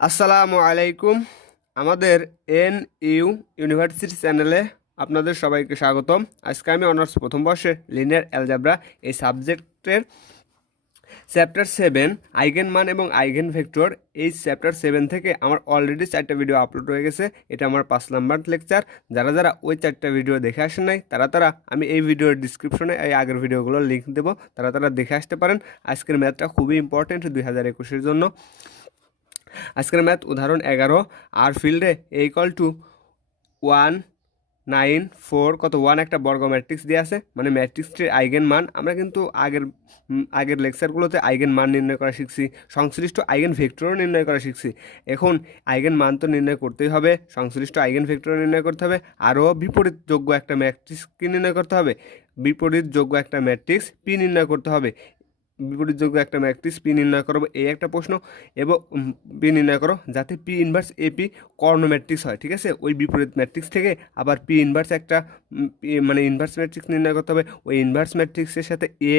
আসসালামু আলাইকুম। আমাদের ইউনিভার্সিটি চ্যানেলে আপনাদের সবাইকে স্বাগতম। আজকে আমি অনার্স প্রথম বর্ষের লিনিয়ার অ্যালজেব্রা এই সাবজেক্টের চ্যাপ্টার 7 আইগেন মান এবং আইগেন ভেক্টর, এই চ্যাপ্টার 7 থেকে আমার অলরেডি 4টা ভিডিও আপলোড হয়ে গেছে। এটা আমার 5 নাম্বার লেকচার। যারা যারা ওই 4টা ভিডিও দেখে আসেন নাই তারা আমি এই ভিডিওর ডিসক্রিপশনে এই আগের ভিডিওগুলোর লিঙ্ক দেবো, তারা দেখে আসতে পারেন। আজকের ম্যাথটা খুবই ইম্পর্টেন্ট 2021-এর জন্য। আজকের ম্যাথ উদাহরণ 11, আর ফিল্ডে =194 কত 1 একটা বর্গ ম্যাট্রিক্স দিয়ে আছে, মানে ম্যাট্রিক্সটির আইগেন মান। আমরা কিন্তু আগের লেকচারগুলোতে আইগেন মান নির্ণয় করা শিখছি, সংশ্লিষ্ট আইগেন ভেক্টরও নির্ণয় করা শিখছি। এখন আইগেন মান তো নির্ণয় করতেই হবে, সংশ্লিষ্ট আইগেন ভেক্টরও নির্ণয় করতে হবে, আরও বিপরীতযোগ্য একটা ম্যাট্রিক্স কি নির্ণয় করতে হবে, বিপরীতযোগ্য একটা ম্যাট্রিক্স পি নির্ণয় করতে হবে। বিপরীতযোগ্য একটা ম্যাট্রিক্স পি নির্ণয় করবো, এই একটা প্রশ্ন। এবং পি নির্ণয় করো যাতে পি ইনভার্স এপি কর্ণ ম্যাট্রিক্স হয়, ঠিক আছে। ওই বিপরীত ম্যাট্রিক্স থেকে আবার পি ইনভার্স একটা মানে ইনভার্স ম্যাট্রিক্স নির্ণয় করতে হবে। ওই ইনভার্স ম্যাট্রিক্সের সাথে এ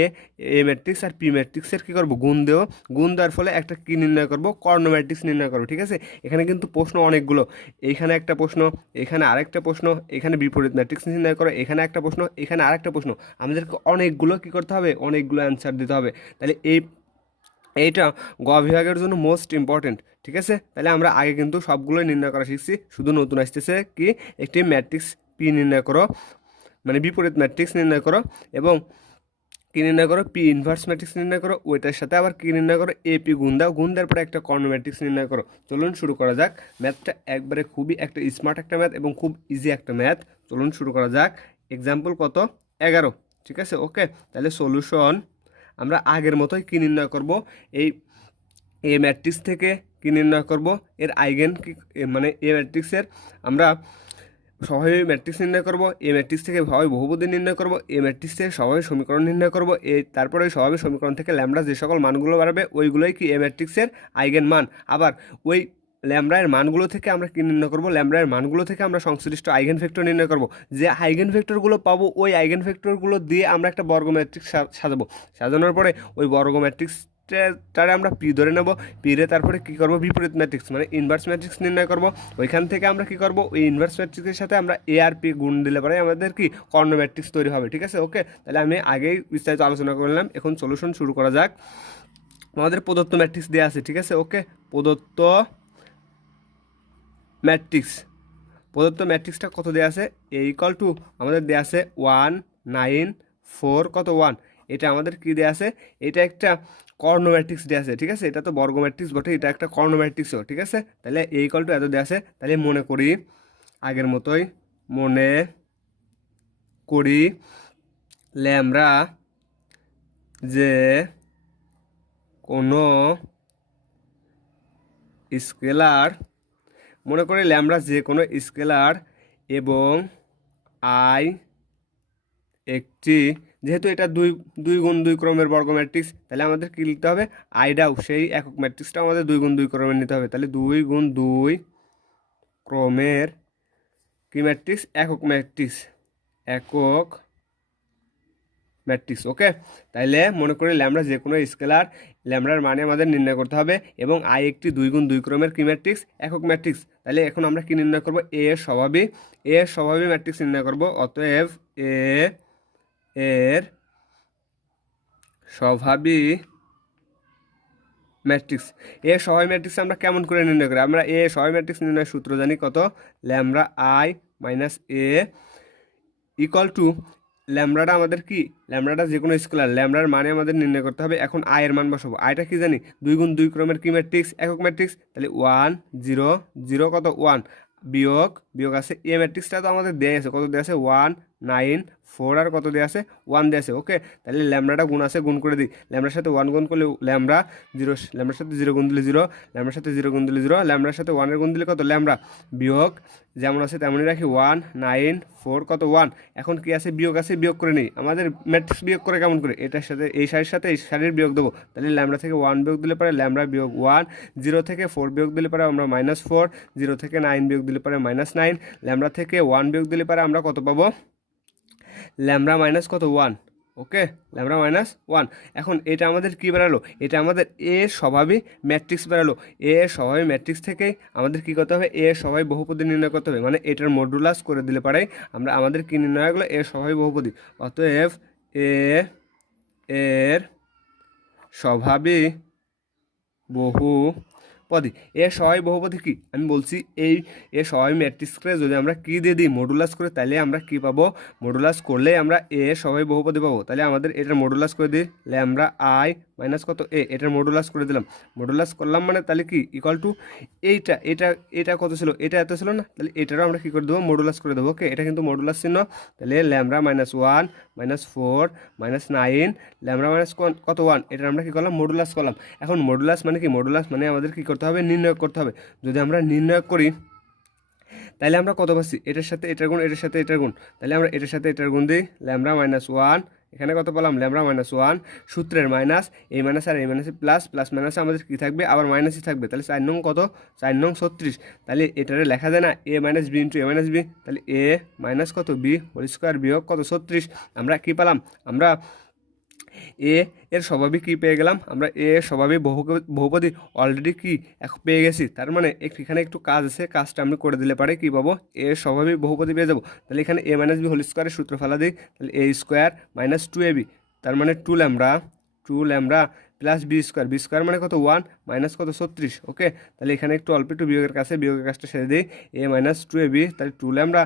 ম্যাট্রিক্স আর পি ম্যাট্রিক্সের কী করবো, গুণ দেওয়ার ফলে একটা কী নির্ণয় করবো, কর্ণ ম্যাট্রিক্স নির্ণয় করবো, ঠিক আছে। এখানে কিন্তু প্রশ্ন অনেকগুলো, এইখানে একটা প্রশ্ন, এখানে আরেকটা প্রশ্ন, এখানে বিপরীত ম্যাট্রিক্স নির্ণয় করো, এখানে একটা প্রশ্ন, এখানে আরেকটা প্রশ্ন। আমাদেরকে অনেকগুলো কী করতে হবে, অনেকগুলো অ্যান্সার দিতে হবে। তাহলে এইটা গ বিভাগের জন্য মোস্ট ইম্পর্টেন্ট, ঠিক আছে। তাহলে আমরা আগে কিন্তু সবগুলোই নির্ণয় করা শিখছি, শুধু নতুন আসতেছে কি একটি ম্যাট্রিক্স পি নির্ণয় করো, মানে বিপরীত ম্যাট্রিক্স নির্ণয় করো, এবং কি নির্ণয় করো, পি ইনভার্স ম্যাট্রিক্স নির্ণয় করো, ওইটার সাথে আবার কি নির্ণয় করো, এপি গুণ দাও, গুণ দেওয়ার পরে একটা কর্ণ ম্যাট্রিক্স নির্ণয় করো। চলুন শুরু করা যাক। ম্যাথটা একবারে খুবই একটা স্মার্ট একটা ম্যাথ এবং খুব ইজি একটা ম্যাথ। চলুন শুরু করা যাক। এক্সাম্পল কত 11, ঠিক আছে। ওকে, তাহলে সলিউশন আমরা আগের মতোই কি নির্ণয় করব, এই ম্যাট্রিক্স থেকে কি নির্ণয় করব, এর আইগেন কি, মানে এ ম্যাট্রিক্সের আমরা স্বাভাবিক ম্যাট্রিক্স নির্ণয় করব, এ ম্যাট্রিক্স থেকে স্বাভাবিক বহুপদী নির্ণয় করব, এ ম্যাট্রিক্স থেকে স্বাভাবিক সমীকরণ নির্ণয় করব, তারপরে ওই স্বাভাবিক সমীকরণ থেকে ল্যামডা যে সকল মানগুলো বাড়বে ওইগুলোই কি এ ম্যাট্রিক্সের আইগেন মান। আবার ওই ল্যামডার মানগুলো থেকে আমরা কি নির্ণয় করব, ল্যামডার মানগুলো থেকে আমরা সংশ্লিষ্ট আইগেন ভেক্টর নির্ণয় করব। যে আইগেন ভেক্টরগুলো পাবো ওই আইগেন ভেক্টরগুলো দিয়ে আমরা একটা বর্গ ম্যাট্রিক্স সাজাবো। সাজানোর পরে ওই বর্গ ম্যাট্রিক্সটারে আমরা পি ধরে নেব, পিরে তারপরে কি করব, বিপরীত ম্যাট্রিক্স মানে ইনভার্স ম্যাট্রিক্স নির্ণয় করব। ওইখান থেকে আমরা কি করব, ওই ইনভার্স ম্যাট্রিক্সের সাথে আমরা এ আর পি গুণ দিলে পরে আমাদের কি কর্ণ ম্যাট্রিক্স তৈরি হবে, ঠিক আছে। ওকে, তাহলে আমি আগেই বিস্তারিত আলোচনা করলাম। এখন সলিউশন শুরু করা যাক। আমাদের প্রদত্ত ম্যাট্রিক্স দেওয়া আছে, ঠিক আছে। ওকে, প্রদত্ত ম্যাট্রিক্সটা কত দেওয়া আছে, = আমাদের দেওয়া আছে 194 কত 1, এটা আমাদের কি দেওয়া আছে, এটা একটা কর্ণ ম্যাট্রিক্স দেওয়া আছে, ঠিক আছে। এটা তো বর্গ ম্যাট্রিক্স বটে, এটা একটা কর্ণ ম্যাট্রিক্সও, ঠিক আছে। তাহলে = এত দেওয়া আছে। তাহলে মনে করি আগের মতোই, মনে করি ল্যামডা যে কোনো স্কেলার, মনে করি ল্যামডা যে কোনো স্কেলার এবং আই একটি, যেহেতু এটা দুই গুণ দুই ক্রমের বর্গ ম্যাট্রিক্স, তাহলে আমাদের কী লিখতে হবে, আইডাও সেই একক ম্যাট্রিক্সটা আমাদের 2 গুণ 2 ক্রমের নিতে হবে। তাহলে 2 গুণ 2 ক্রমের কি ম্যাট্রিক্স, একক ম্যাট্রিক্স। ওকে, তাইলে মনে করি ল্যামডা যে কোনো স্কেলার, ল্যামডার মানে আমাদের নির্ণয় করতে হবে, এবং আই একটি 2 গুণ 2 ক্রমের কি ম্যাট্রিক্স, একক ম্যাট্রিক্স। তাহলে এখন আমরা কি নির্ণয় করব, এ এর স্বাভাবিক ম্যাট্রিক্স নির্ণয় করব। অতএব এর স্বাভাবিক ম্যাট্রিক্স আমরা কেমন করে নির্ণয় করি, আমরা স্বাভাবিক ম্যাট্রিক্স নির্ণয়ের সূত্র জানি কত, ল্যামডা আই মাইনাস এ = ল্যামডাটা আমাদের কি, ল্যামডাটা যে কোনো স্কেলার, ল্যামডার মানে আমাদের নির্ণয় করতে হবে। এখন আয়ের মান বসাবো, আয়টা কি জানি 2 গুণ 2 ক্রমের কি ম্যাট্রিক্স, একক ম্যাট্রিক্স। তাহলে 1 0 0 কত 1, বিয়োগ আছে এ ম্যাট্রিক্সটা তো আমাদের দেওয়া আছে, কত দেওয়া আছে 194 আর কত দেওয়া আছে 1 দেওয়া আছে। ওকে, তাহলে ল্যামডাটা গুণ আছে, গুণ করে দিই। ল্যামডার সাথে 1 গুণ করলে ল্যামডা 0, ল্যামডার সাথে 0 গুণ দিলে 0, ল্যামডার সাথে 0 গুণ দিলে 0, ল্যামডার সাথে 1 এর গুণ দিলে কত ল্যামডা, বিয়োগ যেমন আছে তেমনই রাখি 194 কত 1। এখন কি আছে, বিয়োগ আছে, বিয়োগ করে নিই। আমাদের ম্যাট্রিক্স বিয়োগ করে কেমন করে, এটার সাথে এই সারির সাথে এই সারির বিয়োগ দেবো। তাহলে ল্যামডা থেকে 1 বিয়োগ দিলে পরে ল্যামডা বিয়োগ 1, 0 থেকে 4 বিয়োগ দিলে পরে আমরা -4, 0 থেকে 9 বিয়োগ দিলে পরে -9, ল্যামডা থেকে 1 বিয়োগ দিলে পরে আমরা কত পাবো, ল্যামডা মাইনাস কত 1, ওকে, ল্যামডা মাইনাস ওয়ান। এখন এটা আমাদের কি বেরালো, এটা আমাদের এ স্বাভাবিক ম্যাট্রিক্স বেরালো। এ স্বাভাবিক ম্যাট্রিক্স থেকেই আমাদের কি করতে হবে, এ স্বাভাবিক বহুপদী নির্ণয় করতে হবে, মানে এটার মডুলাস করে দিলে পারে আমরা আমাদের কি নির্ণয় হয়ে গেলো, এ স্বাভাবিক বহুপদী। অতএব এ এর স্বাভাবিক বহুপদী। এর স্বাভাবিক বহুপদী কি আমি বলছি, এই এর স্বাভাবিক ম্যাট্রিক্সকে যদি আমরা কি দিয়ে দিই, মডুলাস করে, তাহলে আমরা কি পাবো, মডুলাস করলে আমরা এ এর স্বাভাবিক বহুপদী পাবো। তাহলে আমাদের এটার মডুলাস করে দিই, ল্যামডা আই মাইনাস কত এ, এটার মডুলাস করে দিলাম। মডুলাস করলাম মানে তাহলে কি ইকুয়াল টু এইটা, এটা কত ছিল, এটা এত ছিল না, তাহলে এটারও আমরা কি করে দেবো, মডুলাস করে দেবো। ওকে, এটা কিন্তু মডুলাস চিহ্ন। তাহলে lambda minus one minus four minus nine, lambda minus কত ওয়ান, এটার আমরা কি করলাম, মডুলাস করলাম। এখন মডুলাস মানে কি, মডুলাস মানে আমাদের কি করতে হবে, নির্ণয় করতে হবে। যদি আমরা নির্ণয় করি তাহলে আমরা কত পাচ্ছি, এটার সাথে এটার গুণ, এটার সাথে এটার গুণ, তাহলে আমরা এটার সাথে এটার গুণ দিই, ল্যামডা মাইনাস ওয়ান, এখানে কত পেলাম, ল্যামডা মাইনাস ওয়ান, সূত্রের মাইনাস, এই মাইনাস আর এই মাইনাসে প্লাস, প্লাস মাইনাসে আমাদের কী থাকবে, আবার মাইনাসই থাকবে। তাহলে 4 নং কত, 4 নং 36। তাহলে এটারে লেখা যায় না এ মাইনাস বি ইন্টু এ মাইনাস বি, তাহলে এ মাইনাস কত বি হোল স্কোয়ার বিয়োগ কত 36। আমরা কি পেলাম, আমরা এ এর স্বাভাবিক কী পেয়ে গেলাম, আমরা এ এর স্বাভাবিক বহুপদী অলরেডি কি পেয়ে গেছি। তার মানে এখানে একটু কাজ আছে, কাজটা আমি করে দিলে পারে কি পাবো, এ এর স্বাভাবিক বহুপদী পেয়ে যাবো। তাহলে এখানে এ মাইনাস বি হোল স্কোয়ারের সূত্র ফেলা দিই, তাহলে A square minus two A B, তার মানে two lambda plus B square মানে কত ওয়ান মাইনাস কত 36। ওকে, তাহলে এখানে একটু অল্প একটু বিয়োগের কাছে, বিয়োগের কাজটা সেরে দিই, এ মাইনাস টু এ বি, তাহলে টু ল্যামডা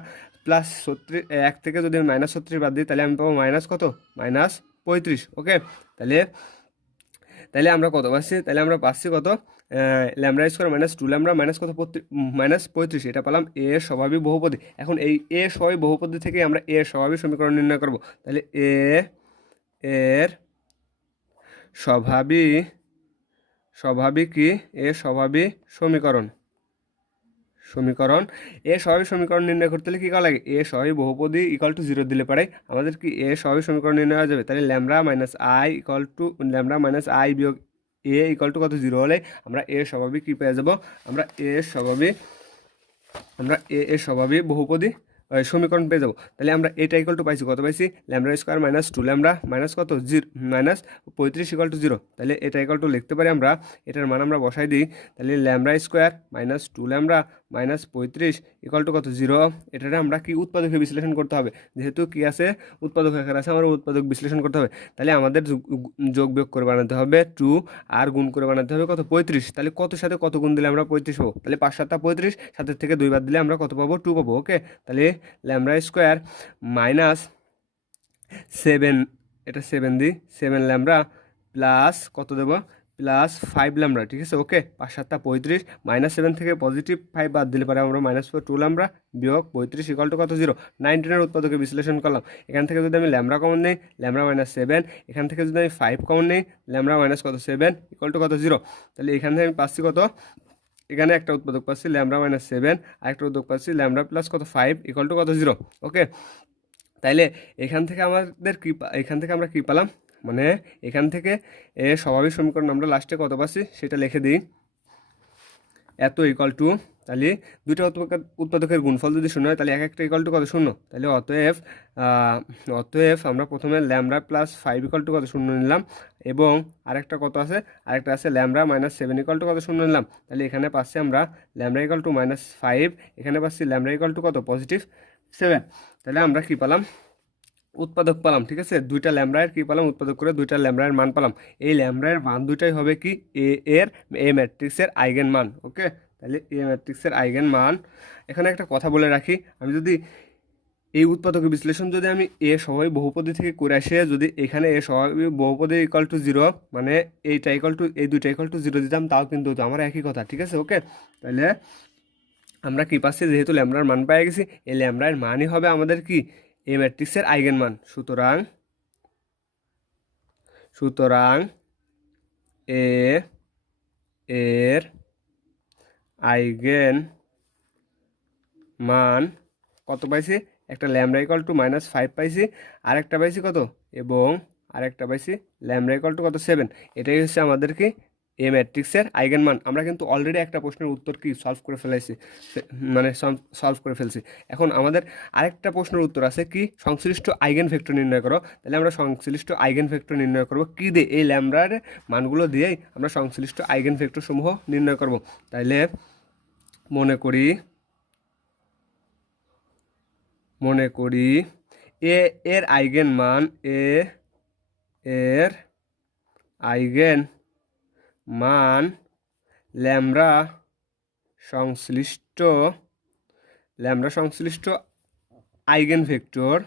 প্লাস 36, এক থেকে যদি আমি মাইনাস 36 বাদ দিই, তাহলে আমি পাবো মাইনাস কত, মাইনাস 35। ওকে, তাহলে তাহলে আমরা কত পাচ্ছি, তাহলে আমরা পাচ্ছি কত, lambda square minus two lambda minus কত মাইনাস 35, এটা পেলাম এ এর স্বাভাবিক বহুপদী। এখন এই এ স্বাভাবিক বহুপদী থেকে আমরা এ এর স্বাভাবিক সমীকরণ নির্ণয় করব। তাহলে এ এর স্বাভাবিক কি, এ স্বাভাবিক সমীকরণ এ স্বাভাবিক সমীকরণ নির্ণয় করতে হলে কী করা লাগে, এ স্বাভাবিক বহুপদী ইকুয়াল টু 0 দিলে পারে আমাদের কি এ স্বাভাবিক সমীকরণ নির্ণয় হয়ে যাবে। তাহলে lambda minus I equal to lambda minus I বিয়োগ এ ইকুয়াল টু কত 0 হলে আমরা এ স্বাভাবিক কী পেয়ে যাবো, আমরা এ স্বাভাবিক বহুপদী সমীকরণ পেয়ে যাবো। তাহলে আমরা এটা ইকুয়াল টু পাইছি, কত পাইছি, lambda square minus two lambda minus কত মাইনাস 35 ইকুয়াল টু 0। তাহলে এটা ইকুয়াল টু লিখতে পারি আমরা, এটার মান আমরা বসাই দিই, তাহলে lambda square minus two lambda minus 35 equal to কত 0। এটারে আমরা কি উৎপাদকে বিশ্লেষণ করতে হবে, যেহেতু কি আছে উৎপাদক আকার আছে, আমার উৎপাদক বিশ্লেষণ করতে হবে। তাহলে আমাদের যোগ বিয়োগ করে বানাতে হবে 2 আর গুণ করে বানাতে হবে কত 35। তাহলে কত সাথে কত গুণ দিলে আমরা 35 পাবো, তাহলে 5 7 35, সাতের থেকে 2 বাদ দিলে আমরা কত পাবো, 2 পাবো। ওকে, তাহলে ল্যামডা স্কোয়ার মাইনাস 7, এটা 7 দিই, 7 ল্যামডা প্লাস কত দেবো, প্লাস 5 ল্যামডা। ঠিক আছে, ওকে, 5 7 35, মাইনাস 7 থেকে পজিটিভ 5 বাদ দিলে পারে আমরা মাইনাস 4 2 ল্যামডা বিয়োগ 35 ইকুয়াল টু কত 0। 19-এর উৎপাদকে বিশ্লেষণ করলাম, এখান থেকে যদি আমি ল্যামডা কমন নেই, ল্যামডা মাইনাস 7, এখান থেকে যদি আমি 5 কমন নেই, ল্যামডা মাইনাস কত 7 ইকুয়াল টু কত 0। তাহলে এখান থেকে আমি পাচ্ছি কত, এখানে একটা উৎপাদক পাচ্ছি ল্যামডা মাইনাস 7, আর একটা উৎপাদক পাচ্ছি ল্যামডা প্লাস কত 5 ইকুয়াল টু কত 0। ওকে, তাইলে এখান থেকে আমরা কি পেলাম, মানে এখান থেকে এ স্বাভাবিক সমীকরণ আমরা লাস্টে কত পাচ্ছি সেটা লিখে দিই, এত ইকুয়াল টু, তাহলে দুইটা উৎপাদকের গুণফল যদি শূন্য হয় তাহলে এক একটা ইকুয়াল টু কত 0। তাহলে অতএব আমরা প্রথমে ল্যামডা প্লাস 5 ইকুয়াল টু কত 0 নিলাম, এবং আরেকটা কত আছে, আরেকটা আছে ল্যামডা মাইনাস 7 ইকুয়াল টু কত 0 নিলাম। তাহলে এখানে পাচ্ছি আমরা ল্যামডা ইকুয়াল টু মাইনাস 5, এখানে পাচ্ছি ল্যামডা ইকুয়াল টু কত পজিটিভ 7। তাহলে আমরা কি পেলাম, উৎপাদক পেলাম। ঠিক আছে, দুইটা ল্যামডার কি পেলাম, উৎপাদক করে দুইটা ল্যামডার মান পেলাম। এই ল্যামডার মান দুইটাই হবে কি এ ম্যাট্রিক্সের আইগেন মান। ওকে, তাহলে এ ম্যাট্রিক্সের আইগেন মান। এখানে একটা কথা বলে রাখি, আমি যদি এই উৎপাদক বিশ্লেষণ যদি আমি এ স্বাভাবিক বহুপদী থেকে করে আসে, যদি এখানে এ স্বাভাবিক বহুপদী ইকুয়াল টু 0, মানে এইটা ইকুয়াল টু এই দুইটা ইকুয়াল টু 0 দিতাম, তাও কিন্তু হতো আমার একই কথা। ঠিক আছে, ওকে, তাহলে আমরা কি পাচ্ছি, যেহেতু ল্যামডার মান পেয়ে গেছি, এই ল্যামডার মানই হবে আমাদের কি এ ম্যাট্রিক্সের আইগেন মান। সুতরাং এ এর আইগেন মান কত পাইছি, একটা ল্যামডা ইকুয়াল টু মাইনাস 5 পাইছি, আরেকটা পাইছি কত, এবং আরেকটা পাইছি ল্যামডা ইকুয়াল টু কত 7। এটাই হচ্ছে আমাদের কি এ ম্যাট্রিক্সের আইগেন মান। আমরা কিন্তু অলরেডি একটা প্রশ্নের উত্তর কি সলভ করে ফেলেছি, মানে সলভ করে ফেলছি। এখন আমাদের আরেকটা প্রশ্নের উত্তর আছে কি, সংশ্লিষ্ট আইগেন ভেক্টর নির্ণয় করো। তাহলে আমরা সংশ্লিষ্ট আইগেন ভেক্টর নির্ণয় করব কি দিয়ে, এই ল্যামডার মানগুলো দিয়েই আমরা সংশ্লিষ্ট আইগেন ভেক্টর সমূহ নির্ণয় করব। তাইলে মনে করি এ এর আইগেন মান, এর আইগেন মান ল্যামডা সংশ্লিষ্ট আইগেন ভেক্টর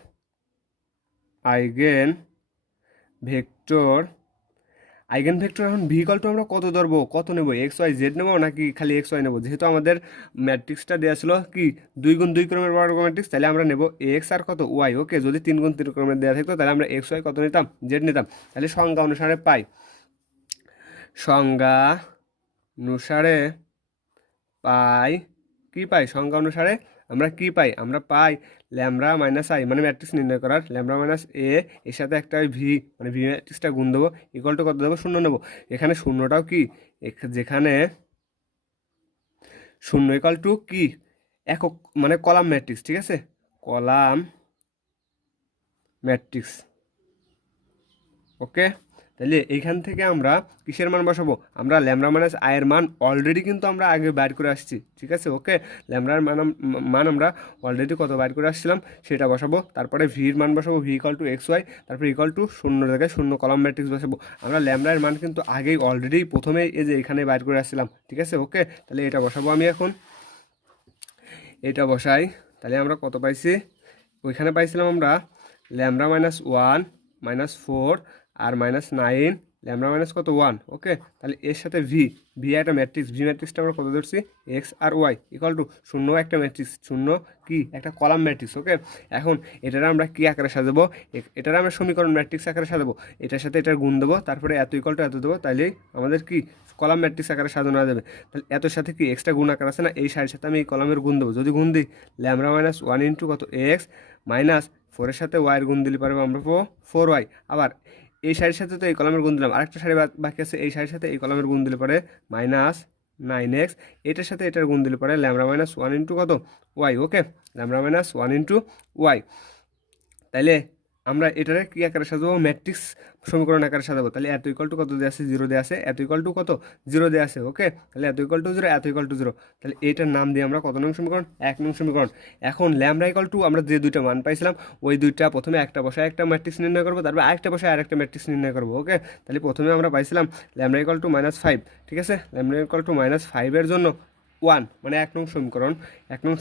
এখন ভি ইকুয়াল টু আমরা কত ধরবো, কত নেবো, এক্স ওয়াই জেড নেবো নাকি খালি এক্স ওয়াই নেবো? যেহেতু আমাদের ম্যাট্রিক্সটা দেওয়া ছিল কি 2 গুণ 2 ক্রমের বর্গ ম্যাট্রিক্স, তাহলে আমরা নেবো এক্স আর কত ওয়াই। ওকে, যদি 3 গুণ 3 ক্রমের দেওয়া থাকতো তাহলে আমরা এক্স ওয়াই কত নিতাম, জেড নিতাম। তাহলে সংজ্ঞা অনুসারে পাই সংজ্ঞা অনুসারে আমরা কি পাই, আমরা পাই ল্যামডা মাইনাস আই, মানে ম্যাট্রিক্স নির্ণয় করার ল্যামডা মাইনাস এর সাথে একটা ভি, মানে ভি ম্যাট্রিক্সটা গুণ দেবো, ইকুয়াল টু কত দেবো, 0 নেবো। এখানে শূন্যটাও কি, যেখানে শূন্য ইকুয়াল টু কি একক, মানে কলাম ম্যাট্রিক্স, ঠিক আছে, কলাম ম্যাট্রিক্স। ওকে, তাহলে এইখান থেকে আমরা কিসের মান বসাবো, আমরা ল্যামডা মাইনাস আয়ের মান অলরেডি কিন্তু আমরা আগে বাইর করে আসছি, ঠিক আছে। ওকে, ল্যামডার মান আমরা অলরেডি কত বাইর করে আসছিলাম সেটা বসাবো। তারপরে ভির মান বসাবো, V equal to X Y, তারপরে ইকুয়াল টু 0 জায়গায় 0 কলাম ম্যাট্রিক্স বসাবো। আমরা ল্যামডার মান কিন্তু আগেই অলরেডি প্রথমেই এই যে এখানে বাইর করে আসছিলাম, ঠিক আছে। ওকে, তাহলে এটা বসাবো, আমি এখন এটা বসাই। তাহলে আমরা কত পাইছি, ওইখানে পাইছিলাম আমরা ল্যামডা মাইনাস 1 মাইনাস 4 আর মাইনাস 9 ল্যামডা মাইনাস কত 1। ওকে, তাহলে এর সাথে ভি একটা ম্যাট্রিক্স, ভি ম্যাট্রিক্সটা আমরা কত ধরছি, এক্স আর ওয়াই ইকুয়াল টু 0 একটা ম্যাট্রিক্স, 0 কি একটা কলাম ম্যাট্রিক্স। ওকে, এখন এটারা আমরা কি আকারে সাজাবো, এটারা আমরা সমীকরণ ম্যাট্রিক্স আকারে সাজাবো। এটার সাথে এটার গুণ দেবো, তারপরে এত ইকুয়াল টু এত দেবো, তাইলেই আমাদের কি কলাম ম্যাট্রিক্স আকারে সাজানো যাবে। তাহলে এতর সাথে কি এক্সট্রা গুণ আকার আছে না, এই সাইডের সাথে আমি এই কলামের গুণ দেবো। যদি গুণ দিই ল্যামডা মাইনাস 1 ইন্টু কত এক্স মাইনাস 4-এর সাথে ওয়াইয়ের গুণ দিলে পারবো আমরা 4y। আবার এই সাইডের সাথে তো এই কলামের গুণ দিলাম, আরেকটা সাইড বাকি আছে, এই সাইডের সাথে এই কলামের গুণ দিলে পারে মাইনাস 9x, এটার সাথে এটার গুণ দিলে পারে ল্যামডা মাইনাস 1 ইন্টু কত ওয়াই। ওকে, ল্যামডা মাইনাস 1 ইন্টু ওয়াই। তাইলে আমরা এটারে কি আকারে সাজাবো, ম্যাট্রিক্স সমীকরণ আকারে সাজাবো। তাহলে এত ইকুয়াল টু কত দেওয়া আছে, 0 দেওয়া আছে, এত ইকুয়াল টু কত 0 দেওয়া আছে। ওকে, তাহলে এত ইকুয়াল টু 0, এত ইকুয়াল টু 0। তাহলে এইটার নাম দিয়ে আমরা কত নং সমীকরণ, 1 নং সমীকরণ। এখন ল্যামডা ইকুয়াল টু আমরা যে দুইটা মান পাইছিলাম, ওই দুইটা প্রথমে একটা বসায় একটা ম্যাট্রিক্স নির্ণয় করবো, তারপর আরেকটা বসায় আরেকটা ম্যাট্রিক্স নির্ণয় করবো। ওকে, তাহলে প্রথমে আমরা পাইছিলাম ল্যামডা ইকুয়াল টু -5, ঠিক আছে। ল্যামডা ইকুয়াল টু -5-এর জন্য 1, মানে 1 নং সমীকরণ, 1 নং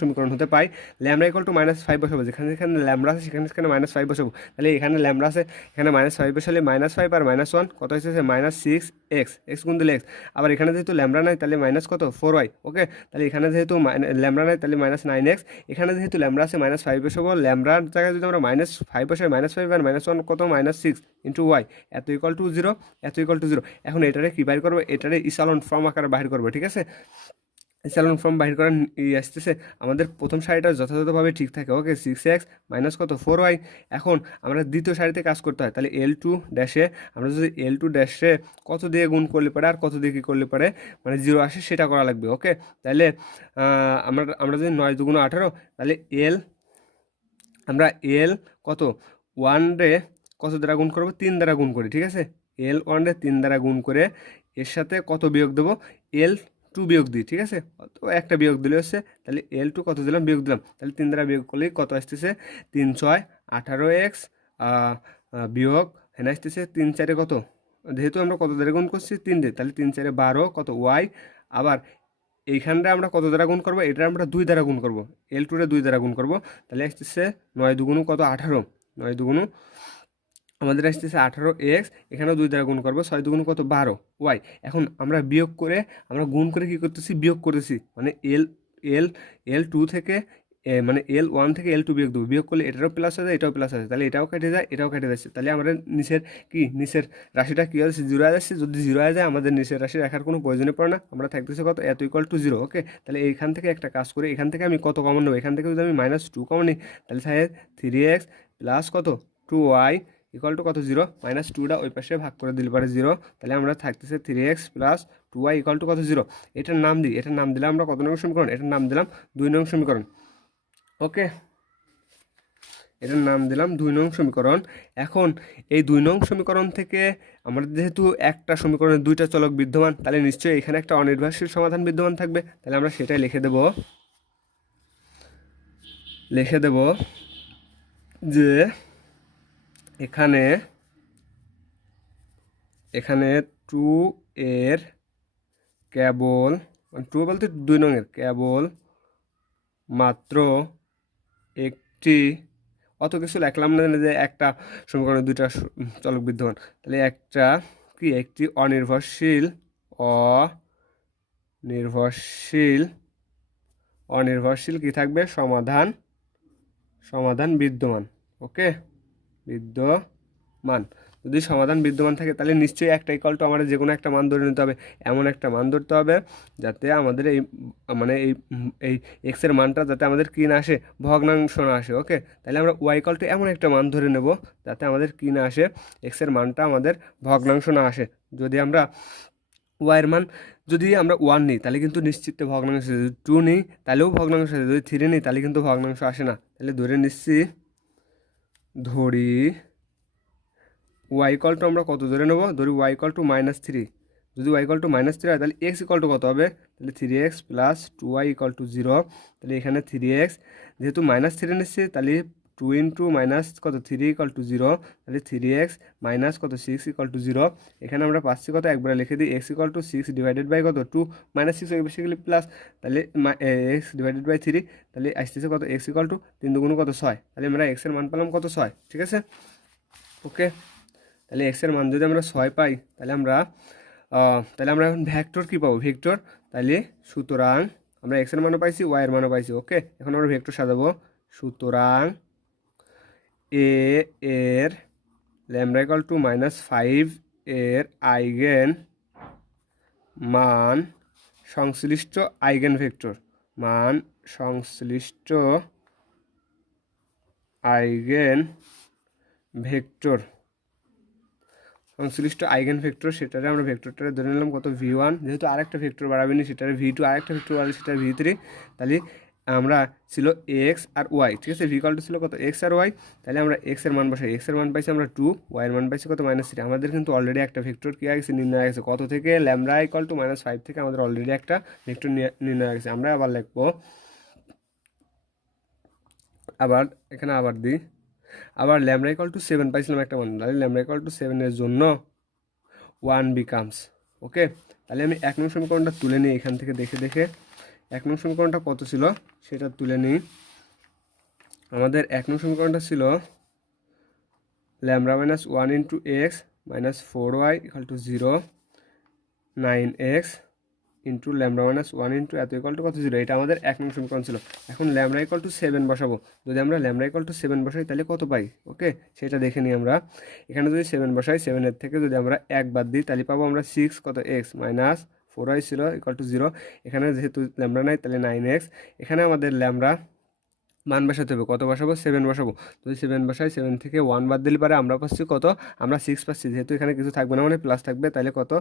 সমীকরণ হতে পাই ল্যামডা ইকুয়াল টু -5 বসাবো, যেখানে যেখানে ল্যামডা আছে সেখানে সেখানে -5 বসাবো। তাহলে এখানে ল্যামডা আছে, এখানে -5 বসালে -5 আর -1 কত হয়েছে, -6x, এক্স গুণ দিলে এক্স। আবার এখানে যেহেতু ল্যামডা নাই তাহলে মাইনাস কত 4y। ওকে, তাহলে এখানে যেহেতু ল্যামডা নাই তাহলে -9x, এখানে যেহেতু ল্যামডা আছে -5 বসাবো, ল্যামডার জায়গায় যদি আমরা -5 বসাই, -5 আর -1 কত, -6 ইন্টু ওয়াই, এত ইকুয়াল টু 0, এত ইকুয়াল টু 0। এখন এটারে কি বাইর করবো, এটারে ইসালন ফর্ম আকারে বাহির করবো, ঠিক আছে। স্যালন ফর্ম বাহির করার আসতেছে, আমাদের প্রথম সারিটা যথাযথভাবে ঠিক থাকে। ওকে, 6x মাইনাস কত 4y। এখন আমরা দ্বিতীয় সারিতে কাজ করতে হয়, তাহলে L2 ড্যাশে আমরা যদি L2 ড্যাশে কত দিয়ে গুণ করলে পারে আর কত দিয়ে কী করলে পারে, মানে 0 আসে সেটা করা লাগবে। ওকে, তাহলে আমরা যদি 9 2 18, তাহলে আমরা L কত 1 রে কত দ্বারা গুণ করবো, 3 দ্বারা গুণ করি, ঠিক আছে। L1 রে 3 দ্বারা গুণ করে এর সাথে কত বিয়োগ দেবো, L2 বিয়োগ দিই, ঠিক আছে। তো একটা বিয়োগ দিলে হচ্ছে, তাহলে L2 কত দিলাম, বিয়োগ দিলাম, তাহলে 3 দ্বারা বিয়োগ করলেই কত আসতেছে, 3 6 18x বিয়োগ হেন আসতেছে 3 4 কত, যেহেতু আমরা কত দ্বারা গুণ করছি 3 দিয়ে, তাহলে 3 4 12 কত ওয়াই। আবার এইখানটা আমরা কত দ্বারা গুণ করবো, এটা আমরা 2 দ্বারা গুণ করবো, L2 রে 2 দ্বারা গুণ করবো, তাহলে আসতেছে 9 2 কত 18, 9 2 আমাদের আসতেছে 18x, এখানেও 2 দ্বারা গুণ করবো, 6 2 কত 12 ওয়াই। এখন আমরা বিয়োগ করে, আমরা গুণ করে কি করতেছি, বিয়োগ করতেছি, মানে L2 থেকে মানে L1 থেকে L2 বিয়োগ দেবো, বিয়োগ করলে এটারও প্লাস আছে এটাও প্লাস আছে, তাহলে এটাও কেটে যায় এটাও কেটে যাচ্ছে, তাহলে আমাদের নিচের রাশিটা কী হচ্ছে, 0 হয়ে যাচ্ছে। যদি 0 হয়ে যায় আমাদের নিচের রাশি রাখার কোনো প্রয়োজনই পড়ে না, আমরা থাকতেছে কত, এত ইকুয়াল টু 0। ওকে, তাহলে এইখান থেকে একটা কাজ করে, এখান থেকে আমি কত কমন নেবো, এখান থেকে যদি আমি -2 কমন নিই, তাহলে থাকে 3x প্লাস কত 2y ইকুয়াল টু কত 0, মাইনাস 2টা ওই পাশে ভাগ করে দিলে পারে 0, তাহলে আমরা থাকতেছে 3x plus 2y equal to কত 0। এটার নাম দিই, এটার নাম দিলাম আমরা কত নং সমীকরণ, এটার নাম দিলাম 2 নং সমীকরণ। ওকে, এটার নাম দিলাম 2 নং সমীকরণ। এখন এই 2 নং সমীকরণ থেকে আমরা যেহেতু একটা সমীকরণে দুইটা চলক বিদ্যমান, তাহলে নিশ্চয়ই এখানে একটা অনির্ভরশীল সমাধান বিদ্যমান থাকবে, তাহলে আমরা সেটাই লিখে দেব যে এখানে 2 এর কেবল, 2 বলতে 2 নংয়ের কেবল মাত্র একটি, অত কিছু লিখলাম না যে একটা সমীকরণে দুইটা চলক বিদ্যমান, তাহলে একটি অনির্ভরশীল কি থাকবে, সমাধান বিদ্যমান। ওকে, বিদ্যমান। যদি সমাধান বিদ্যমান থাকে তাহলে নিশ্চয়ই একটা ইকুয়াল টু আমাদের যে কোনো একটা মান ধরে নিতে হবে, এমন একটা মান ধরতে হবে যাতে আমাদের এই এক্সের মানটা যাতে আমাদের কি না আসে, ভগ্নাংশ না আসে। ওকে, তাহলে আমরা ওয়াই ইকুয়াল টু এমন একটা মান ধরে নেব যাতে আমাদের কি না আসে, এক্সের মানটা আমাদের ভগ্নাংশ না আসে। যদি আমরা ওয়াইয়ের মান যদি আমরা 1 নিই তাহলে কিন্তু নিশ্চিত ভগ্নাংশ, যদি 2 নিই তাহলেও ভগ্নাংশ আসে, যদি 3 নিই তাহলে কিন্তু ভগ্নাংশ আসে না। তাহলে ধরি ওয়াই ইকুয়াল টু আমরা কত ধরে নেব, ধরি ওয়াই ইকুয়াল টু -3। যদি ওয়াই ইকুয়াল টু -3 হয় তাহলে এক্স ইকুয়াল টু কত হবে, তাহলে 3x plus 2y equal to 0। তাহলে এখানে 3x যেহেতু -3 নিচ্ছে তাহলে 2 ইন্টু মাইনাস কত 3 ইকুয়াল টু 0, তাহলে 3x মাইনাস কত 6 ইকুয়াল টু 0। এখানে আমরা পাচ্ছি কত, একবারে লিখে দিই x equal to 6 divided by কত 2, -6 বেসিক্যালি প্লাস, তাহলে x ডিভাইডেড বাই 3, তাহলে আসতেছে কত x ইকুয়াল টু 3 দুগুণ কত 6, তাহলে আমরা x এর মান পেলাম কত 6। ঠিক আছে, ওকে, তাহলে x এর মান যদি আমরা 6 পাই তাহলে আমরা এখন ভেক্টর কি পাবো, ভেক্টর। তাহলে সুতরাং আমরা x এর মানও পাইছি, y এর মানও পাইছি। ওকে, এখন আমরা ভেক্টর সাজাবো। সুতরাং a এর ল্যামডা ইকুয়াল টু -5 এর আইগেন মান সংশ্লিষ্ট আইগেন ভেক্টর, সংশ্লিষ্ট আইগেন ভেক্টর সেটারে আমরা ভেক্টরটারে ধরে নিলাম কত v1, যেহেতু আরেকটা ভেক্টর বাড়াবেনি সেটারে v2, আরেকটা ভেক্টর বাড়ালে সেটা v3। তাহলে আমরা ছিল x আর y, ঠিক আছে, v ইকুয়াল টু ছিল কত x আর y, তাহলে আমরা x এর মান বসাই, x এর মান পাইছি আমরা 2, y এর মান পাইছি কত -3। আমাদের কিন্তু অলরেডি একটা ভেক্টর কি হয়ে গেছে, নির্ণয় হয়ে গেছে, কত থেকে, ল্যামডা ইকুয়াল টু -5 থেকে আমাদের অলরেডি একটা ভেক্টর নির্ণয় হয়ে গেছে। আমরা আবার লিখবো, এখানে আবার দিই, আবার ল্যামডা ইকুয়াল টু 7 পাইছিলাম একটা মান, তাহলে ল্যামডা ইকুয়াল টু 7 এর জন্য 1 বিকামস। ওকে, তাহলে আমি 1 নং সমীকরণটা তুলে নিই, এখান থেকে দেখে 1 নং সমীকরণটা কত ছিল সেটা তুলে নিই। আমাদের 1 নং সমীকরণটা ছিল lambda minus 1 into x minus 4y equal to 0, 9x into lambda minus 1 into এত ইকুয়াল টু কত 0। এটা আমাদের 1 নং সমীকরণ ছিল। এখন ল্যামডা ইকুয়াল টু 7 বসাবো, যদি আমরা ল্যামডা ইকুয়াল টু 7 বসাই তাহলে কত পাই। ওকে, সেটা দেখে নিই আমরা। এখানে যদি 7 বসাই, 7-এর থেকে যদি আমরা 1 বাদ দিই তাহলে পাবো আমরা 6 কত x মাইনাস 4y ছিল ইকুয়াল টু 0। এখানে যেহেতু ল্যামডা নাই তাহলে 9x। এখানে আমাদের ল্যামডা মান বসাতে হবে, কত বসাবো, 7 বসাবো। যদি 7 বসাই, 7 থেকে 1 বাদ দিলে পারে আমরা পাচ্ছি কত, আমরা 6 পাচ্ছি, যেহেতু এখানে কিছু থাকবে না মানে প্লাস থাকবে, তাহলে কত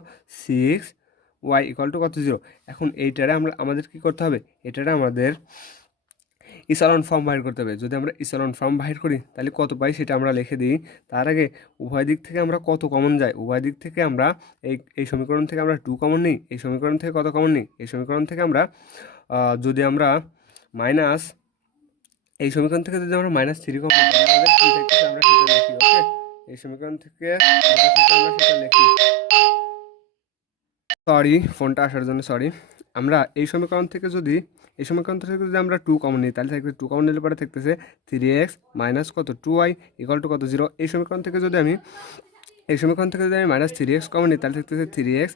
6y ইকুয়াল টু কত 0। এখন এইটারে আমাদের কি করতে হবে, এটারে আমাদের ইসালন ফর্ম বাহির করতে হবে। যদি আমরা ইসালন ফর্ম বাহির করি তাহলে কত পাই সেটা আমরা লিখে দিই। তার আগে উভয় দিক থেকে আমরা কত কমন যায়, উভয় দিক থেকে আমরা এই সমীকরণ থেকে আমরা 2 কমন নিই, এই সমীকরণ থেকে কত কমন নিই, এই সমীকরণ থেকে আমরা যদি আমরা এই সমীকরণ থেকে যদি আমরা -3 কমন নিই তাহলে আমাদের কি থাকতেছে আমরা সেটা লিখি। ওকে, এই সমীকরণ থেকে যেটা থাকে আমরা সেটা লিখি। সরি, ফোনটা আসার জন্য সরি। আমরা এই সমীকরণ থেকে যদি আমরা 2 কমন নিই তাহলে থাকবে 2 কমন নিলে পরে থাকতেছে 3x মাইনাস কত 2y ইকুয়াল টু কত 0। এই সমীকরণ থেকে যদি আমি -3x কমন নিই তাহলে থাকতেছে 3x,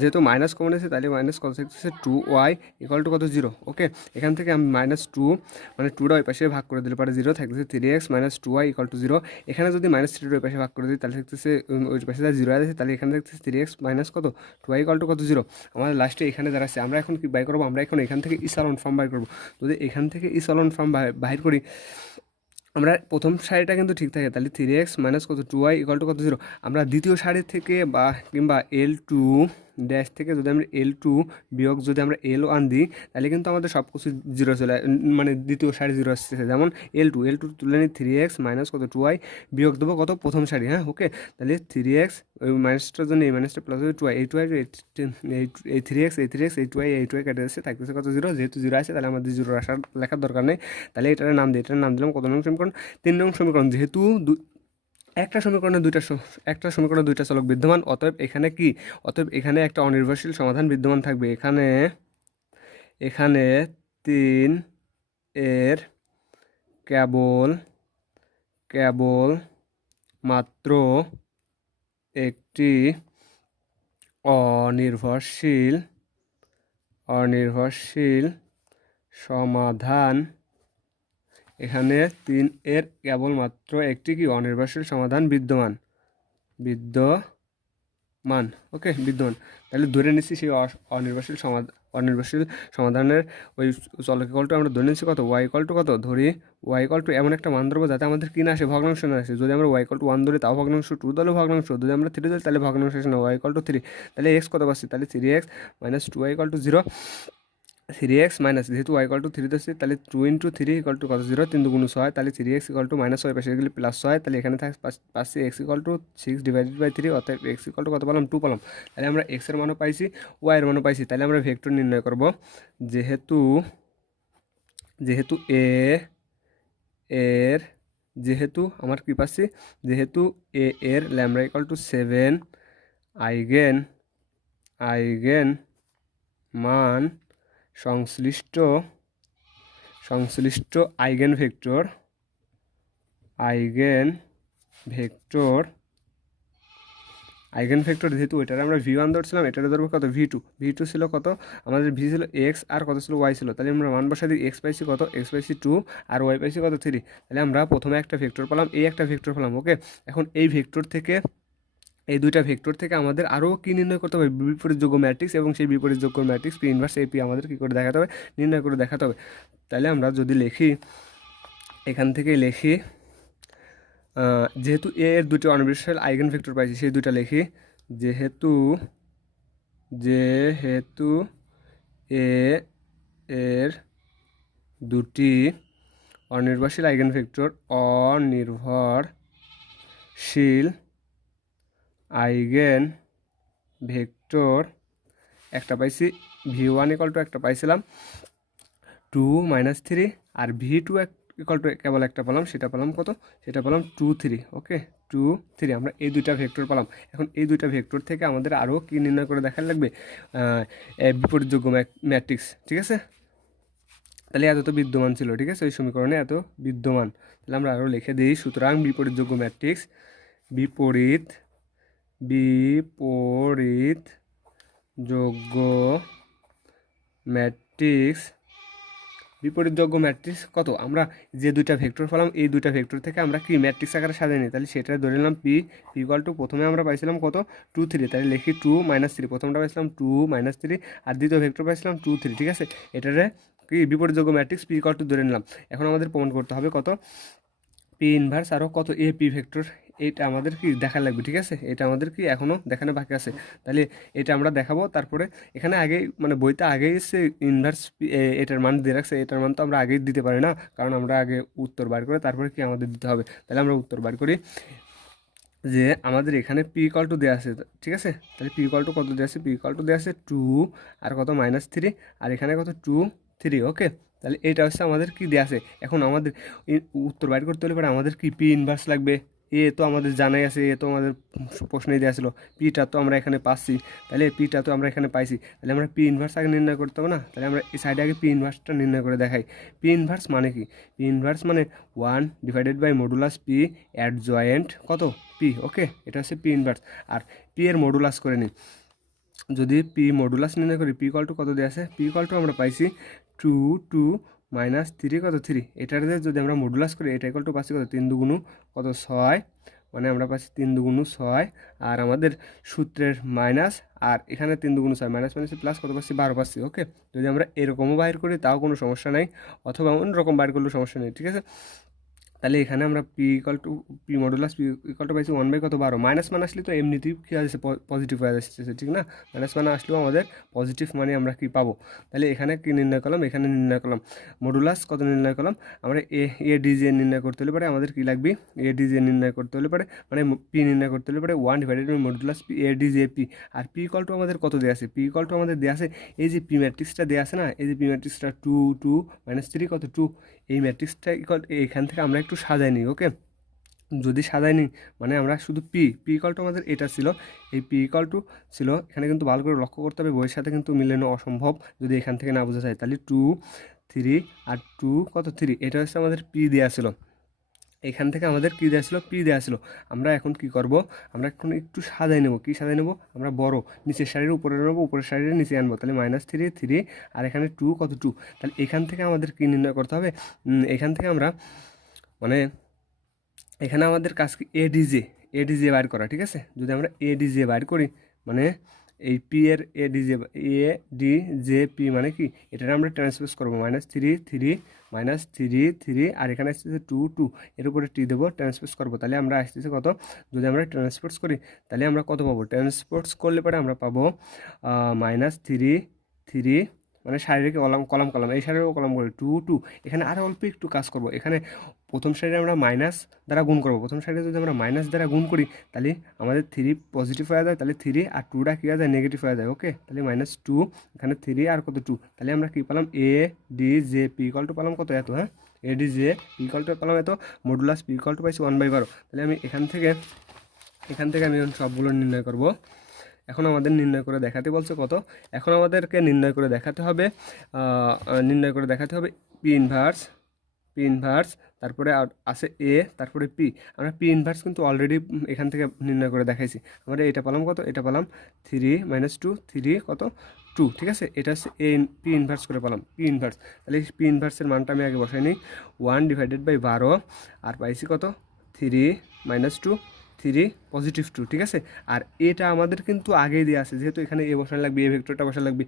যেহেতু মাইনাস কমন আছে তাহলে মাইনাস কত থাকতেছে 2y ইকুয়াল টু কত 0। ওকে, এখান থেকে আমি -2 মানে 2টা ওই পাশে ভাগ করে দিলে পরে 0 থাকতেছে 3x minus 2y equal to 0। এখানে যদি -3 ওই পাশে ভাগ করে দিই তাহলে থাকতেছে ওই পাশে যা 0 আছে তাহলে এখানে থাকতেছে 3x মাইনাস কত 2y ইকুয়াল টু কত 0। আমাদের লাস্টে এখানে দাঁড়াচ্ছে। আমরা এখন কি বাই করবো, আমরা এখন এখান থেকে ইসালন ফর্ম বাই করবো। যদি এখান থেকে ইসালন ফর্ম বাহির করি আমরা প্রথম সারিটা কিন্তু ঠিক থাকে, তাহলে 3x মাইনাস কত 2y ইকুয়াল টু কত 0। আমরা দ্বিতীয় সারি থেকে বা কিংবা L2 ড্যাশ থেকে যদি আমরা L2 বিয়োগ যদি আমরা L1 দিই, তাহলে কিন্তু আমাদের সব কিছু জিরো চলে মানে দ্বিতীয় সারি জিরো আসতেছে। যেমন L2 তুলে নিই 3x মাইনাস কত 2y বিয়োগ দেবো কত প্রথম সারি, হ্যাঁ ওকে। তাহলে 3x ওই মাইনাসটার জন্য এই মাইনাসটা প্লাস হবে 2y, এই 2y এই 3x এই 2y কেটে যাচ্ছে, থাকতেছে কত 0। যেহেতু 0 আছে তাহলে আমাদের 0 আসার লেখার দরকার নেই। তাহলে এটার নাম দিলাম কত নং সমীকরণ, 3 নং সমীকরণ। যেহেতু একটা সমীকরণে দুইটা চলক বিদ্যমান, অতএব এখানে একটা অনির্ভরশীল সমাধান বিদ্যমান থাকবে। এখানে 3 এর কেবল মাত্র একটি অনির্ভরশীল সমাধান, এখানে 3 এর কেবলমাত্র একটি কি অনির্ভরশীল সমাধান বিদ্যমান। ওকে, বিদ্যমান। তাহলে ধরে নিচ্ছি সেই অনির্ভরশীল সমাধানের ওই চলক ইকুয়াল টু আমরা ধরে নিচ্ছি কত y ইকুয়াল টু কত, ধরি y ইকুয়াল টু এমন একটা মান ধরবো যাতে আমাদের কি না আসে, ভগ্নাংশ না আসে। যদি আমরা y ইকুয়াল টু 1 ধরি তাও ভগ্নাংশ, 2 ধরলে ভগ্নাংশ, যদি আমরা 3 ধরি তাহলে ভগ্নাংশ আসে না, y ইকুয়াল টু 3। তাহলে x কত পাচ্ছি, তাহলে 3x minus 2y equal to 0। 3x minus, যেহেতু y ইকুয়াল টু 3 দিচ্ছি, তাহলে 2 × 3 ইকুয়াল টু কত 0, 3 2 6। তাহলে 3x ইকুয়াল টু মাইনাস 6 পাশে গেলে প্লাস 6। তাহলে এখানে পাচ্ছি x equal to 6 divided by 3, অর্থাৎ x ইকুয়াল টু কত পেলাম 2 পেলাম। তাহলে আমরা x এর মানও পাইছি, y এর মানও পাইছি। তাহলে আমরা ভেক্টর নির্ণয় করব। যেহেতু আমার কি পাচ্ছি, যেহেতু a এর ল্যামডা ইকুয়াল টু 7 আইগেন মান সংশ্লিষ্ট আইগেন ভেক্টর যেহেতু এটার আমরা v1 ধরছিলাম, এটারে ধরবো কত v2 ছিল কত আমাদের, v ছিল x আর কত ছিল y ছিল। তাহলে আমরা মান বসা দিই, x পাইছি কত, x পাইছি 2 আর y পাইছি কত 3। তাহলে আমরা প্রথমে একটা ভেক্টর পেলাম, একটা ভেক্টর পেলাম। ওকে, এখন এই দুইটা ভেক্টর থেকে আমাদের আরও কি নির্ণয় করতে হবে, বিপরীতযোগ্য ম্যাট্রিক্স, এবং সেই বিপরীতযোগ্য ম্যাট্রিক্স পি ইনভার্স এপি আমাদের কী করে দেখাতে হবে, নির্ণয় করে দেখাতে হবে। তাহলে আমরা যদি লিখি, এখান থেকে লিখি, যেহেতু এ এর দুটি অনির্ভরশীল আইগেন ভেক্টর পাইছি, সেই দুইটা লিখি। যেহেতু এ এর দুটি অনির্ভরশীল আইগেন ভেক্টর একটা পাইছি v1 ইকুয়াল টু একটা পাইছিলাম 2 - 3, আর v2 ইকুয়াল টু কেবল একটা পেলাম, সেটা পেলাম কত, সেটা পেলাম 2 3। ওকে, 2 3 আমরা এই দুইটা ভেক্টর পেলাম। এখন এই দুইটা ভেক্টর থেকে আমাদের আরও কি নির্ণয় করে দেখার লাগবে, বিপরীতযোগ্য ম্যাট্রিক্স। ঠিক আছে, তাহলে এত তো বিদ্যমান ছিল, ঠিক আছে, ওই সমীকরণে এত বিদ্যমান। তাহলে আমরা আরও লিখে দিই, সুতরাং বিপরীতযোগ্য ম্যাট্রিক্স, বিপরীতযোগ্য ম্যাট্রিক্স কত, আমরা যে দুইটা ভেক্টর পেলাম এই দুইটা ভেক্টর থেকে আমরা কি ম্যাট্রিক্স আকারে সাজিয়ে নিই। তাহলে সেটা ধরে নিলাম পি ইকুয়াল টু, প্রথমে আমরা পাইছিলাম কত 2 3, তাহলে লিখি 2 - 3, প্রথমটা পাইছিলাম 2 - 3 আর দ্বিতীয় ভেক্টর পাইছিলাম 2 3। ঠিক আছে, এটারে কি বিপরীতযোগ্য ম্যাট্রিক্স পি ইকুয়াল টু ধরে নিলাম। এখন আমাদের প্রমাণ করতে হবে কত, পি ইনভার্স আরও কত এ পি ভেক্টর, এইটা আমাদের কি দেখা লাগবে। ঠিক আছে, এটা আমাদের কি এখনও দেখানো বাকি আছে। তাহলে এটা আমরা দেখাবো। তারপরে এখানে আগেই মানে বইতে আগেই এসে ইনভার্স এটার মান দিয়ে রাখছে, এটার মান তো আমরা আগেই দিতে পারি না, কারণ আমরা আগে উত্তর বার করে তারপরে কি আমাদের দিতে হবে। তাহলে আমরা উত্তর বার করি, যে আমাদের এখানে পি ইকুয়াল টু দেওয়া আছে। ঠিক আছে, তাহলে পি ইকুয়াল টু কত দেওয়া আছে, পি ইকুয়াল টু দেওয়া আছে 2 আর কত -3 আর এখানে কত 2 3। ওকে, তাহলে এটা হচ্ছে আমাদের কি দেওয়া আছে। এখন আমাদের উত্তর বাইর করতে হলে পরে আমাদের কি পি ইনভার্স লাগবে। এ তো আমাদের জানাই আছে, এ তো আমাদের প্রশ্নেই দেওয়া ছিল, পিটা তো আমরা এখানে পাচ্ছি, তাহলে পিটা তো আমরা এখানে পাইছি, তাহলে আমরা পি ইনভার্স আগে নির্ণয় করতে হবে না। তাহলে আমরা এই সাইডে আগে পি ইনভার্সটা নির্ণয় করে দেখাই। পি ইনভার্স মানে কি, পি ইনভার্স মানে 1 divided by modulus P adjoint কত পি। ওকে, এটা হচ্ছে পি ইনভার্স। আর পি এর মডুলাস করে নিই, যদি পি মডুলাস নির্ণয় করি, পি ইকুয়াল টু কত দেওয়া আছে, পি ইকুয়াল টু আমরা পাইছি 2 2 -3 কত 3। এটার যদি আমরা মডুলাস করি, এটা ইকুয়াল টু পাচ্ছি কত 3 2 কত 6, মানে আমরা পাচ্ছি 3 2 6। আর আমাদের সূত্রের মাইনাস, আর এখানে 3 2 6 মাইনাস প্লাস কত পাচ্ছি 12 পাচ্ছি। ওকে, যদি আমরা এরকমও বাইর করি তাও কোনো সমস্যা নাই, অথবা অন্যরকম বাইর করলেও সমস্যা নেই। ঠিক আছে, তাহলে এখানে আমরা P modulus P equal two পাইছি 1 বাই কত 12, মাইনাস মান আসলে তো এমনিতেই কী আসছে পজিটিভ হয়ে আসছে, ঠিক না? মাইনাস মান আসলেও আমাদের পজিটিভ মানে আমরা কি পাবো? তাহলে এখানে কি নির্ণয় করলাম, এখানে নির্ণয় করলাম মডুলাস কত নির্ণয় করলাম আমরা, এ ডিজে নির্ণয় করতে হলে পারে আমাদের কি লাগবে, এ ডিজে নির্ণয় করতে হলে পারে মানে পি নির্ণয় করতে হলে পারে 1 divided by modulus P adj P. আর পি ইকাল টু আমাদের কত দেওয়া আছে, পি ইকাল টু আমাদের দেওয়া আছে এই যে পি ম্যাট্রিক্সটা দেওয়া আছে না, এই যে পি ম্যাট্রিক্সটা 2 2 -3 কত 2, এই ম্যাট্রিক্সটা ইকাল এখান থেকে আমরা একটু সাজাই নিই। ওকে, যদি সাজাই নিই মানে আমরা শুধু পি ইকাল টু আমাদের এটা ছিল, এই পি ইকাল টু ছিল এখানে কিন্তু ভালো করে লক্ষ্য করতে হবে, বইয়ের সাথে কিন্তু মিলানো অসম্ভব যদি এখান থেকে না বোঝা যায়। তাহলে 2 3 আর 2 কত 3, এটা হচ্ছে আমাদের পি দেওয়া ছিল, এখান থেকে আমাদের কী দেওয়া ছিল, পি দেওয়া ছিল। আমরা এখন কি করব, আমরা এখন একটু সাজাই নেব। কি সাজাই নেব, আমরা বড় নিচের সারির উপরে নেবো, উপরের সারির নিচে আনবো। তাহলে -3 3 আর এখানে 2 কত 2। তাহলে এখান থেকে আমাদের কি নির্ণয় করতে হবে, এখান থেকে আমরা মানে এখানে আমাদের কাজ কি এডিজে বাইর করা, ঠিক আছে? যদি আমরা এডিজে বাইর করি মানে এই পি এর এ ডি জে পি মানে কি, এটা আমরা ট্রান্সপোজ করবো -3 3 -3 3 আর এখানে আসতেছে 2 2, এর উপরে টি দেবো, ট্রান্সপোজ করবো। তাহলে আমরা আসতেছে কত, যদি আমরা ট্রান্সপোজ করি তাহলে আমরা কত পাবো, ট্রান্সপোজ করলে পরে আমরা পাবো -3 3 মানে শারীরিক কলাম কলাম এই শারীরিক কলাম করে 2 2। এখানে আরও অল্প একটু কাজ করব, এখানে প্রথম সাইডে আমরা মাইনাস দ্বারা গুণ করবো, প্রথম সাইডে যদি আমরা মাইনাস দ্বারা গুণ করি তাহলে আমাদের 3 পজিটিভ হয়ে যায়, তাহলে 3 আর 2টা কী হয়ে যায়, নেগেটিভ হয়ে যায়। ওকে, তাহলে -2 এখানে 3 আর কত 2, তাহলে আমরা কী পেলাম, A D J P equal two পেলাম কত এত, হ্যাঁ A D J P equal two পেলাম এত, মডুলাস পি ইকাল টু পাইছি 1/12। তাহলে আমি এখান থেকে আমি সবগুলো নির্ণয় করব। এখন আমাদের নির্ণয় করে দেখাতে বলছে কত, এখন আমাদেরকে নির্ণয় করে দেখাতে হবে পি ইনভার্স, তারপরে আছে এ, তারপরে পি। আমরা পি ইনভার্স কিন্তু অলরেডি এখান থেকে নির্ণয় করে দেখাইছি। আমরা এটা পেলাম কত, এটা পেলাম 3 -2 3 কত 2, ঠিক আছে? এটা হচ্ছে পি ইনভার্স করে পেলাম পি ইনভার্স। তাহলে পি ইনভার্সের মানটা আমি আগে বসাই নিই, 1/12 আর পাইছি কত 3 -2 3 +2, ঠিক আছে? আর এটা আমাদের কিন্তু আগেই দেওয়া আছে, যেহেতু এখানে এ বসানো লাগবে, এ ভেক্টরটা বসানো লাগবে,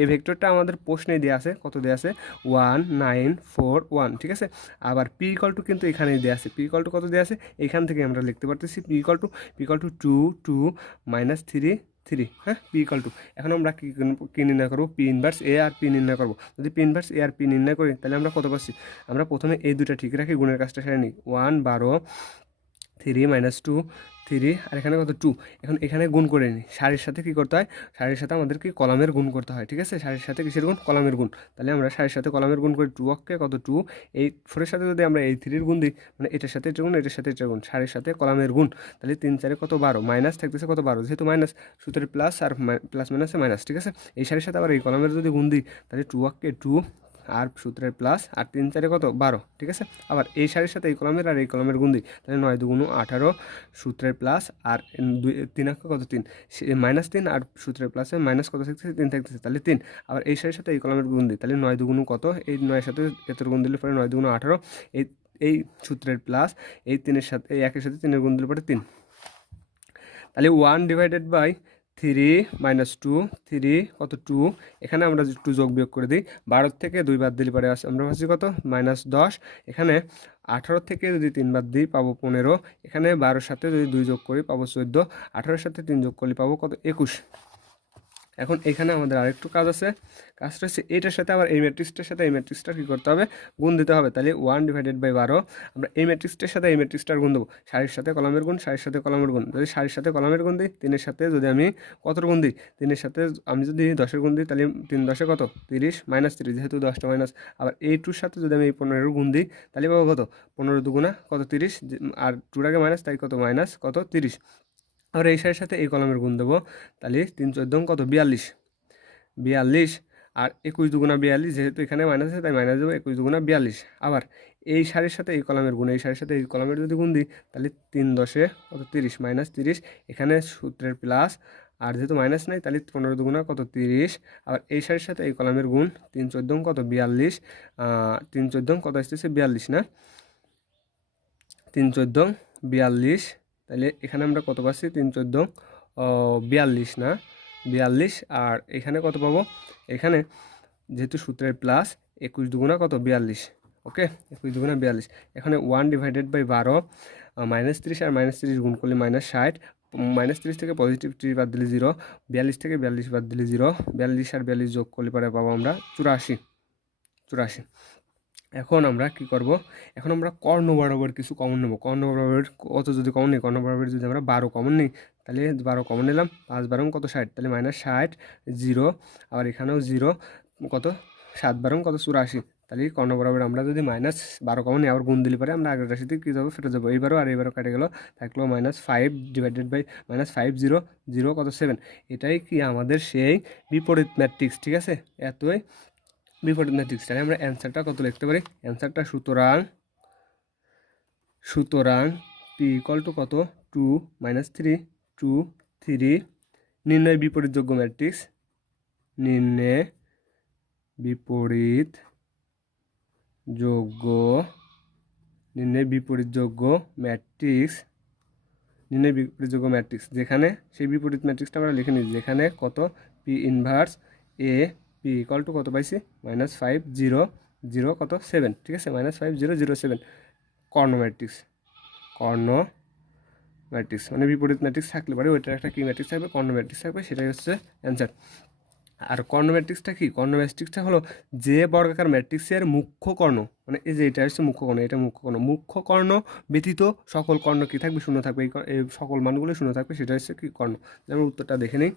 এ ভেক্টরটা আমাদের প্রশ্নে দেওয়া আছে, কত দেওয়া আছে 1 9 4 1, ঠিক আছে? আবার পি ইকাল টু কিন্তু এখানেই দেওয়া আছে, পি ইকাল টু কত দেওয়া আছে, এখান থেকে আমরা লিখতে পারতেছি পি ইকাল টু 2 2 -3 3, হ্যাঁ পি ইকাল টু। এখন আমরা কী নির্ণয় করবো, পি ইনভার্স এ আর পি নির্ণয় করবো। যদি পি ইনভার্স এ আর পি নির্ণয় করি তাহলে আমরা কত পাচ্ছি, আমরা প্রথমে এই দুটা ঠিক রাখি, গুণের কাজটা সেরে নিই, 1 12 3 -2 3 আর এখানে কত 2। এখন এখানে গুণ করে নিই, সারির সাথে কী করতে হয়, সারির সাথে আমাদেরকে কলামের গুণ করতে হয়, ঠিক আছে? সারির সাথে কিসের গুণ, কলামের গুণ। তাহলে আমরা সারির সাথে কলামের গুণ করি, 2 অক্ষে কত 2, এই 4-এর সাথে যদি আমরা এই 3-এর গুণ দিই মানে এটার সাথে এটা গুণ, এটার সাথে এটা গুণ, সারির সাথে কলামের গুণ। তাহলে 3 4 কত 12, মাইনাস থাকতেছে কত 12, যেহেতু মাইনাস সূত্রের প্লাস আর প্লাস মাইনাসে মাইনাস, ঠিক আছে? এই সারির সাথে আবার এই কলামের যদি গুণ দিই তাহলে 2 অক্ষে 2 আর সূত্রের প্লাস আর 3 4 কত 12, ঠিক আছে? আবার এই সারির সাথে এই কলামের আর এই কলামের গুণ দিই তাহলে 9 2 18 সূত্রের প্লাস আর 3 অক্ষ কত 3 -3 আর সূত্রের প্লাসে মাইনাস কত থাকতেছে 3 থাকতেছে, তাহলে 3। আবার এই সারির সাথে এই কলামের গুণ দিই তাহলে 9 2 কত, এই 9-এর সাথে এত গুণ দিলে পরে 9 2 18, এই এই সূত্রের প্লাস এই 3-এর সাথে এই 1-এর সাথে 3-এর গুণ দিলে পরে 3। তাহলে 1/3 -2 3 কত 2, এখানে আমরা একটু যোগ বিয়োগ করে দিই, 12 থেকে 2 বাদ দিলে পরে আমরা পাচ্ছি কত -10। এখানে 18 থেকে যদি 3 বাদ দিই পাবো 15, এখানে 12-এর সাথে যদি 2 যোগ করি পাবো 14, 18-এর সাথে 3 যোগ করলে পাবো কত 21। এখন এখানে আমাদের আরেকটু কাজ আছে, কাজটা হচ্ছে এইটার সাথে আবার এই ম্যাট্রিক্সটার সাথে এই ম্যাট্রিক্সটার কী করতে হবে, গুণ দিতে হবে। তাহলে 1/12 আমরা এই ম্যাট্রিক্সটার সাথে এই ম্যাট্রিক্সটার গুণ দেবো, সারির সাথে কলামের গুণ, সারির সাথে কলামের গুণ। যদি সারির সাথে কলামের গুণ দিই 3-এর সাথে যদি আমি কতর গুণ দিই, 3-এর সাথে আমি যদি 10-এর গুণ দিই তাহলে 3 10 কত 30 -30, যেহেতু 10টা মাইনাস। আবার এই 2-র সাথে যদি আমি এই 15-এর গুণ দিই তাহলে পাবো কত 15 2 কত 30, আর 2টাকে মাইনাস তাই কত মাইনাস কত 30। আবার এই সারির সাথে এই কলামের গুণ দেবো তাহলে 3 14 কত 42 আর 21 2 42, যেহেতু এখানে মাইনাস আছে তাই মাইনাস দেবো, 21 2 42। আবার এই সারির সাথে এই কলামের গুণ, এই সারির সাথে এই কলামের যদি গুণ দিই তাহলে 3 10 কত 30 -30, এখানে সূত্রের প্লাস আর যেহেতু মাইনাস নাই তাহলে 15 2 কত 30। আবার এই সারির সাথে এই কলামের গুণ, 3 14 কত 42, 3 14 কত আসতেছে 42 না, 3 14 42। তাহলে এখানে আমরা কত পাচ্ছি 3 14 42 না 42, আর এখানে কত পাবো, এখানে যেহেতু সূত্রের প্লাস 21 2 কত 42। ওকে 21 দুগুণে 42, এখানে 1/12 -30 আর -30 গুণ করলে -60, -30 থেকে পজিটিভ 3 বাদ দিলে 0, 42 থেকে 42 বাদ দিলে 0, 42 আর 42 যোগ করলে পরে পাবো আমরা 84। এখন আমরা কি করব, এখন আমরা কর্ণ বরাবর কিছু কমন নেব। কর্ণ বরাবর কত যদি কমন নিই, কর্ণ বরাবর যদি আমরা 12 কমন নিই, তাহলে 12 কমন নিলাম, 5 12 কত 60, তাহলে -60 0, আবার এখানেও 0, কত 7 12 কত 84, তাহলে কর্ণ বরাবর আমরা যদি -12 কমন নিই আবার গুণ দিলে পরে আমরা আগের রাশিতে কী যাবো ফেরত যাবো, এইবারও আর এইবারও কেটে গেল, থাকলো -5 ডিভাইডেড বাই -5 0 0 কত 7। এটাই কি আমাদের সেই বিপরীত ম্যাট্রিক্স, ঠিক আছে, এতই বিপরীত ম্যাট্রিক্স। তাহলে আমরা অ্যান্সারটা কত লিখতে পারি, অ্যান্সারটা সুতরাং পি ইকুয়াল টু কত 2 -3 2 3, নির্ণয় বিপরীতযোগ্য ম্যাট্রিক্স, নির্ণয় বিপরীতযোগ্য ম্যাট্রিক্স, যেখানে সেই বিপরীত ম্যাট্রিক্সটা আমরা লিখে নিই, যেখানে কত P inverse A P equal to কত পাইছি -5 0 0 কত 7, ঠিক আছে, -5 0 0 7 কর্ণ ম্যাট্রিক্স মানে বিপরীত ম্যাট্রিক্স থাকলে পারে ওইটার একটা কি ম্যাট্রিক্স থাকবে, কর্ণ ম্যাট্রিক্স থাকবে, সেটাই হচ্ছে অ্যান্সার। আর কর্ণ ম্যাট্রিক্সটা কি, কর্ণ ম্যাট্রিক্সটা হলো যে বর্গাকার ম্যাট্রিক্সের মুখ্য কর্ণ, মানে এই যে এটা হচ্ছে মুখ্য কর্ণ, এটা মুখ্য কর্ণ ব্যতীত সকল কর্ণ কি থাকবে, শূন্য থাকবে, এই সকল মানগুলো শূন্য থাকবে, সেটা হচ্ছে কি কর্ণ। যেমন উত্তরটা দেখে নিই,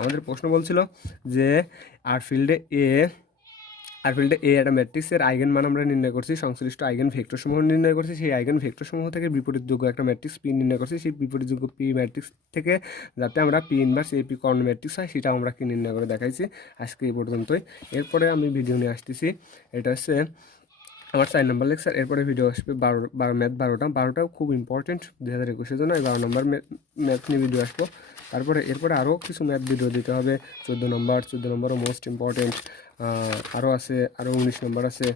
আমাদের প্রশ্ন বলছিল যে আর ফিল্ডে একটা ম্যাট্রিক্সের আইগেন মান আমরা নির্ণয় করছি, সংশ্লিষ্ট আইগেন ভেক্টরসমূহ নির্ণয় করছি, সেই আইগেন ভেক্টরসমূহ থেকে বিপরীতযোগ্য একটা ম্যাট্রিক্স পি নির্ণয় করছি, সেই বিপরীতযোগ্য পি ম্যাট্রিক্স থেকে যাতে আমরা পি ইনভার্স এপি কর্ণ ম্যাট্রিক্স হয় সেটা আমরা কি নির্ণয় করে দেখাইছি। আজকে এই পর্যন্তই, এরপরে আমি ভিডিও নিয়ে আসতেছি, এটা হচ্ছে আমার 4 নম্বর লেকচার, এরপরে ভিডিও আসবে 12 ম্যাথ 12টাও খুব ইম্পর্টেন্ট 2021-এর জন্য, এই 12 নম্বর ম্যাথ নিয়ে ভিডিও আসবো। এরপরে আরও কিছু ম্যাথ ভিডিও দিতে হবে, 14 নম্বরও মোস্ট ইম্পর্টেন্ট, আরও আছে, আরও 19 নম্বর আছে,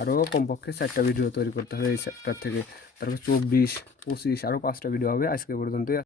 আরও কমপক্ষে 4টা ভিডিও তৈরি করতে হবে এই চ্যাপ্টার থেকে, তারপর 24 25 আরও 5টা ভিডিও হবে। আজকে পর্যন্তই।